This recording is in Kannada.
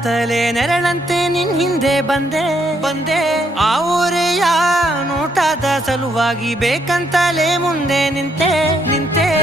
ಅಂತಲೇ ನೆರಳಂತೆ ನಿನ್ ಹಿಂದೆ ಬಂದೆ ಆ ಊರೆಯ ನೋಟದ ಸಲುವಾಗಿ ಬೇಕಂತಲೇ ಮುಂದೆ ನಿಂತೆ